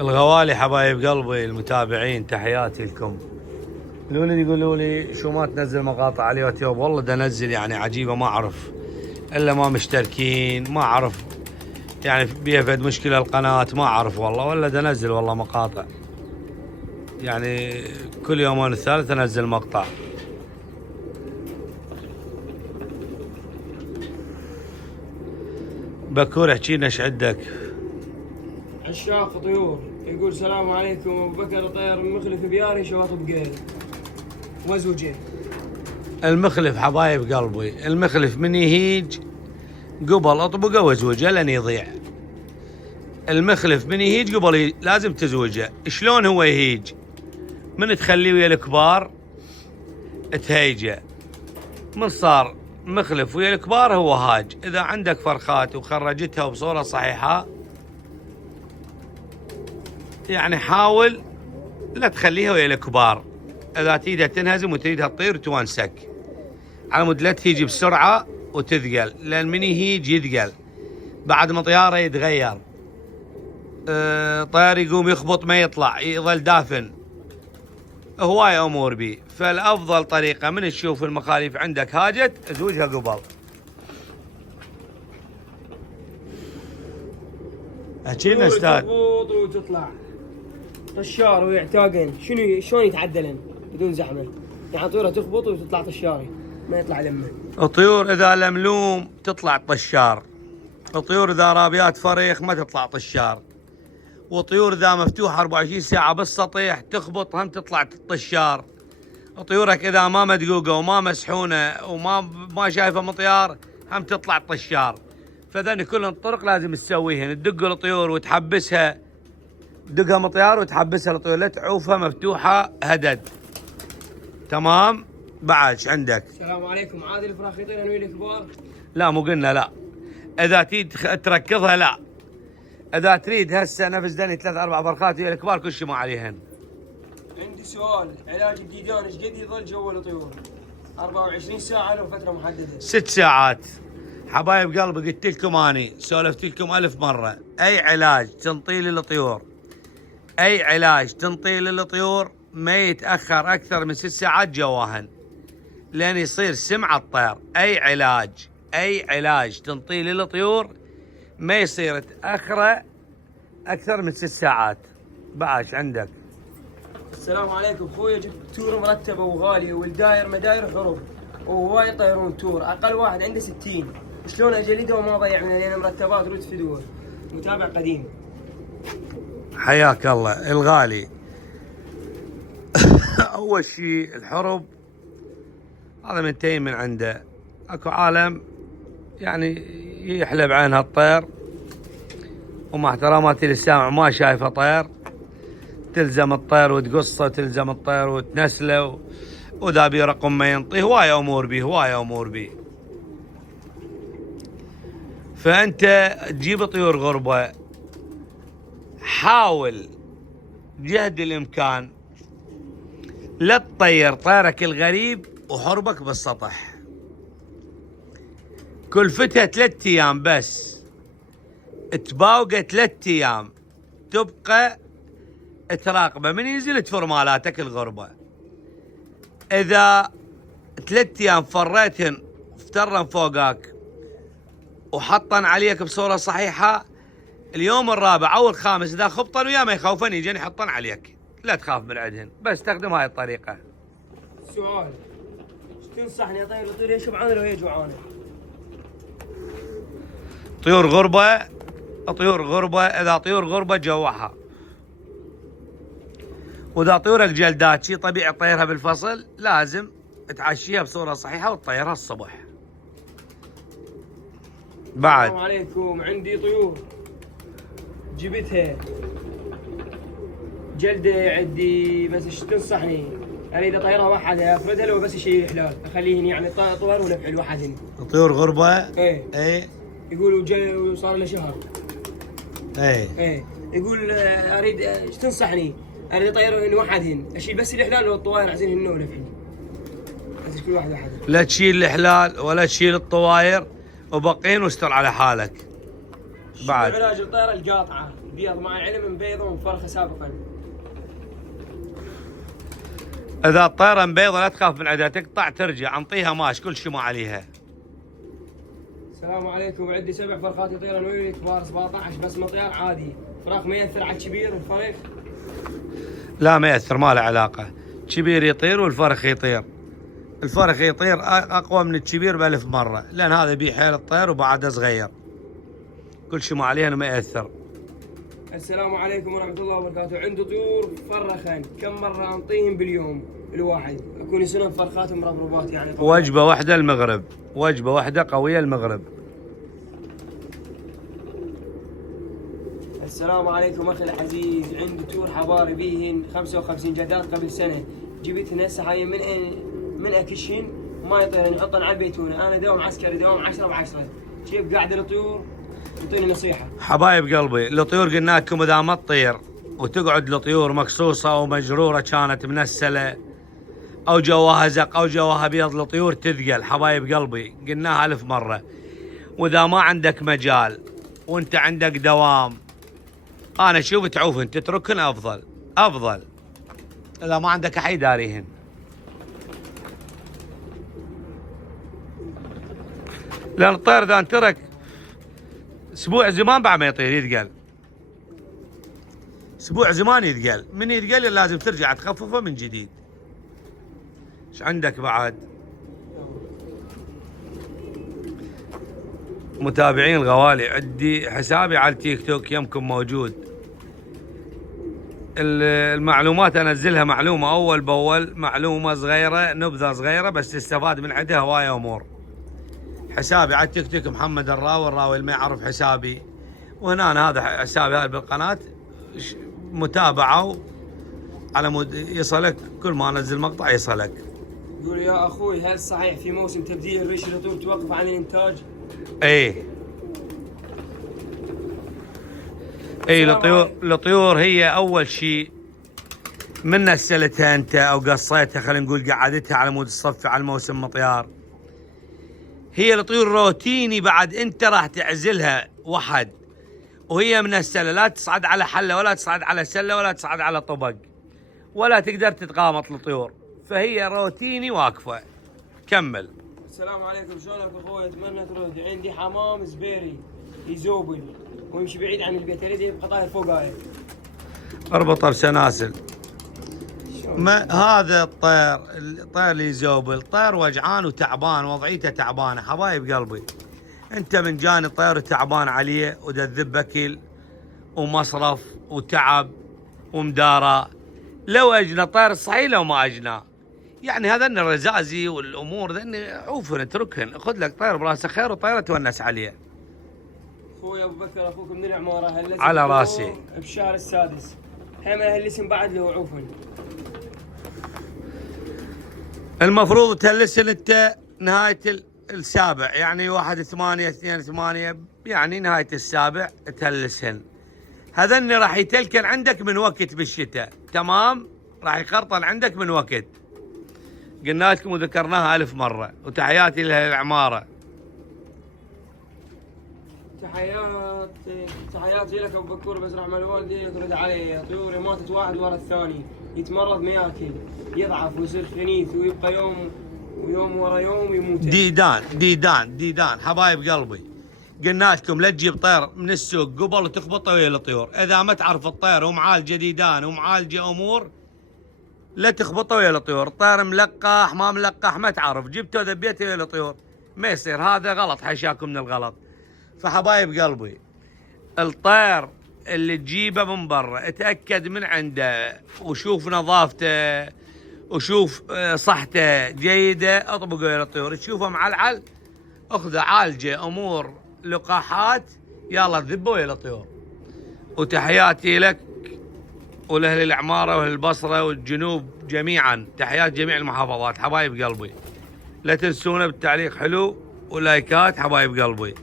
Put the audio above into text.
الغوالي حبايب قلبي المتابعين، تحياتي لكم. يقولوا لي شو ما تنزل مقاطع على اليوتيوب؟ والله دا انزل، يعني عجيبه ما اعرف الا ما مشتركين، ما اعرف يعني بيفد مشكله القناه، ما اعرف والله، ولا دا انزل والله مقاطع، يعني كل يومين الثالث انزل مقطع. بكور احكي لنا ايش عندك؟ عشاق طيور يقول السلام عليكم، ابو بكر طير مخلف بياري شواطب قيل وزوجين. المخلف حبايب قلبي، المخلف من يهيج قبل اطبقه وزوجه لن يضيع. المخلف من يهيج قبل لازم تزوجه. شلون هو يهيج؟ من تخليه ويا الكبار تهيجه، من صار مخلف ويا الكبار هو هاج. اذا عندك فرخات وخرجتها بصورة صحيحة، يعني حاول لا تخليها ويا الكبار. اذا تريدها تنهزم وتريدها تطير تونسك، على مود لا تيجي بسرعة وتثقل، لان من يهيج يثقل بعد ما طياره يتغير. طيار يقوم يخبط ما يطلع، يظل دافن، هواية امور بي. فالافضل طريقة من تشوف المخاليف عندك هاجت زوجها قبل. احكي لنا استاذ. تخبط وتطلع طشار ويعتاقن، شلون يتعدلن بدون زحمه؟ يعني طيوره تخبط وتطلع طشاري ما يطلع دمه. الطيور اذا لملوم تطلع طشار، الطيور اذا رابيات فريخ ما تطلع طشار، وطيور اذا مفتوحه 24 ساعه بالسطيح تخبط هم تطلع طشار. طيورك اذا ما مدقوقه وما مسحونه وما شايفه مطيار هم تطلع طشار. فذني كل الطرق لازم تسويهن، تدق الطيور وتحبسها، تدقها مطيار وتحبسها الطيور، لا تعوفها مفتوحه هدد. تمام؟ بعد ايش عندك؟ السلام عليكم. عادل الفراخ يطير انوي الكبار؟ لا مو قلنا لا. اذا تريد تركضها لا. اذا تريد هسه نفس دني 3-4 فرخات ويا الكبار كل شيء ما عليهن. عندي سؤال، علاج الديدان ايش قد يظل جوا الطيور؟ 24 ساعه لو فتره محدده؟ 6 ساعات. حبايب قلبي قلت لكم اني سولفت لكم 1000 مره، اي علاج تنطيه للطيور، اي علاج تنطيه للطيور ما يتاخر اكثر من 6 ساعات جواهن، لين يصير سمع الطير. اي علاج تنطيه للطيور ما يصير تاخره اكثر من 6 ساعات. بعد عندك؟ السلام عليكم. خويا جبت تور مرتبه وغاليه والداير مداير حروب وهواي يطيرون تور، اقل واحد عنده 60. شلون اجلده وما اضيع من لان مرتبات رد فدوه؟ متابع قديم. حياك الله الغالي. اول شيء الحرب هذا منتهي من عنده. اكو عالم يعني يحلى بعينها الطير، ومع احتراماتي للسامع ما شايفه طير، تلزم الطير وتقصه، تلزم الطير وتنسله، وذا بي رقم ما ينطي. هوايه امور بي. فانت تجيب طيور غربه، حاول جهد الامكان لا تطير طيرك الغريب وحربك بالسطح. كلفتها 3 ايام بس، تباوقه 3 ايام تبقى تراقبه، من ينزل تفر مالاتك الغربه. اذا 3 ايام فريتهن افترن فوقك وحطن عليك بصوره صحيحه، اليوم الرابع او الخامس اذا خبطن ويا ما يخوفن يجين يحطن عليك، لا تخاف من عندهن، بس استخدم هاي الطريقه. سؤال، ايش تنصحني اطير الطيور هي شبعانه لو هي جوعانه؟ طيور غربه اذا طيور غربه جوعها، واذا طيورك جلدات شي طبيعي تطيرها بالفصل، لازم تعشيها بصوره صحيحه وتطيرها الصبح. بعد السلام عليكم. عندي طيور جبتها جلده عندي، بس ايش تنصحني؟ اريد اطيرها وحدها افردها لو بس شيء حلال اخليهن يعني طور ونفعل وحدهن؟ طيور غربه ايه يقولوا جاي وصار له شهر. ايه يقول اريد ايش تنصحني؟ اريد اطيرهن وحدهن، اشيل بس الاحلال والطواير عايزينهن ونفعل؟ بس كل واحد وحده. لا تشيل الحلال ولا تشيل الطواير، وبقين واستر على حالك. بعد علاج الطيره القاطعه بيض مع العلم مبيضة ومفرخة سابقا. اذا الطيره مبيضه لا تخاف من عدها، تقطع ترجع، انطيها ماش كل شيء ما عليها. السلام عليكم، عندي 7 فرخات يطيرن ويلي كبار 17 بس مطيار عادي، فراخ ما ياثر على الكبير والفريخ؟ لا ما ياثر، ما له علاقه، كبير يطير والفرخ يطير. الفرخ يطير اقوى من الكبير ب1000 مره، لان هذا بيه حيل الطير وبعده صغير، كل شيء ما عليه انه ما ياثر. السلام عليكم ورحمة الله وبركاته. عنده طيور فرخن، كم مرة أنطيهم باليوم الواحد؟ أكون يصيرون فرخات مربربات يعني طبعاً. وجبة واحدة المغرب، وجبة واحدة قوية المغرب. السلام عليكم أخي العزيز، عنده طيور حباري بيهن 55 جداد قبل سنة، جبتهن هسه هاي من أكشهن ما يطيرن، يحطن على البيتونة. أنا دوام عسكري، دوام 10 ب10، كيف قاعدة الطيور؟ اعطيني نصيحة. حبايب قلبي، الطيور قلنا لكم اذا ما تطير وتقعد الطيور مقصوصه او مجروره كانت منسله او جواها زق او جواها بيض، الطيور تثقل. حبايب قلبي قلناها 1000 مره. واذا ما عندك مجال وانت عندك دوام، انا اشوف تعوفن تتركن افضل افضل، اذا ما عندك احد يداريهن. لان الطير اذا انترك اسبوع زمان بعد ما يطير يثقل، اسبوع زمان يثقل، من يثقل لازم ترجع تخففه من جديد. ايش عندك بعد؟ متابعين الغوالي، عندي حسابي على التيك توك يمكن موجود، المعلومات انزلها معلومه اول باول، معلومه صغيره نبذه صغيره بس تستفاد من عندها هوايه امور. حسابي على التيك توك محمد الراوي اللي ما يعرف حسابي، وهنا هذا حسابي هذا بالقناه، متابعه على مود يصلك كل ما انزل مقطع يصلك. يقول يا اخوي، هل صحيح في موسم تبديل الريش الطيور توقف عن الانتاج؟ ايه الطيور هي اول شيء من نسلتها انت او قصيتها، خلينا نقول قعدتها على مود الصف على الموسم مطيار، هي الطيور روتيني. بعد انت راح تعزلها وحد وهي منسله، لا تصعد على حله ولا تصعد على سله ولا تصعد على طبق، ولا تقدر تتقامط الطيور، فهي روتيني واقفه. كمل. السلام عليكم، شلونك اخوي؟ اتمنى ترد. عندي حمام زبيري يزوبل ويمشي بعيد عن البيت، اريد يبقى طاير فوق هاي. اربطه بسناسل. ما هذا الطير اللي يزوبل طير وجعان وتعبان، وضعيته تعبانه. حبايب قلبي، انت من جاني طير تعبان عليه وتذب اكل ومصرف وتعب ومدارة، لو اجنى طير صحيح لو ما اجنى، يعني هذا الرزازي والامور ذني عوفن اتركهن، خذ لك طير براسه خير وطيره تونس عليه. اخوي ابو بكر، اخوك من العماره، على راسي بشهر السادس، هم هالاسم بعد له عوفن. المفروض تهلسن انت نهايه السابع، يعني 1/8 2/8، يعني نهايه السابع تهلسهن. هذني راح يتلكن عندك من وقت بالشتاء، تمام؟ راح يقرطن عندك من وقت. قلنا لكم وذكرناها 1000 مره، وتحياتي للعماره. تحياتي لك ابو بكر، بس رحمه الوالدين يرد علي. طيوري ماتت واحد ورا الثاني، يتمرض ما ياكل، يضعف ويصير خنيث ويبقى يوم ورا يوم يموت. ديدان حبايب قلبي، قلنا لكم لا تجيب طير من السوق قبل وتخبطه ويا الطيور، اذا ما تعرف الطير ومعالجه ديدان ومعالجه امور لا تخبطه ويا الطيور. الطير ملقح ما ملقح ما تعرف، جبته ذبيته ويا الطيور ما يصير، هذا غلط، حاشاكم من الغلط. فحبايب قلبي، الطير اللي تجيبه من برا اتاكد من عنده وشوف نظافته وشوف صحته جيده، اطبقه ويا الطيور. تشوفه معلعل اخذه عالجه امور لقاحات، يلا ذبه ويا الطيور. وتحياتي لك ولأهل العمارة وأهل البصرة والجنوب جميعا، تحيات جميع المحافظات. حبايب قلبي، لا تنسونا بالتعليق حلو ولايكات. حبايب قلبي.